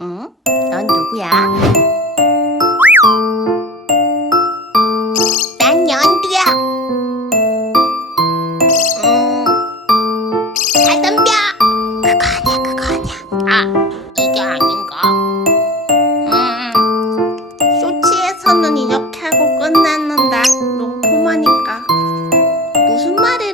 응? 넌 누구야? 난 연두야. 다 덤벼. 그거 아니야. 아, 이게 아닌가? 쇼츠에서는 이렇게 하고 끝냈는데 너무 포마니까 무슨 말이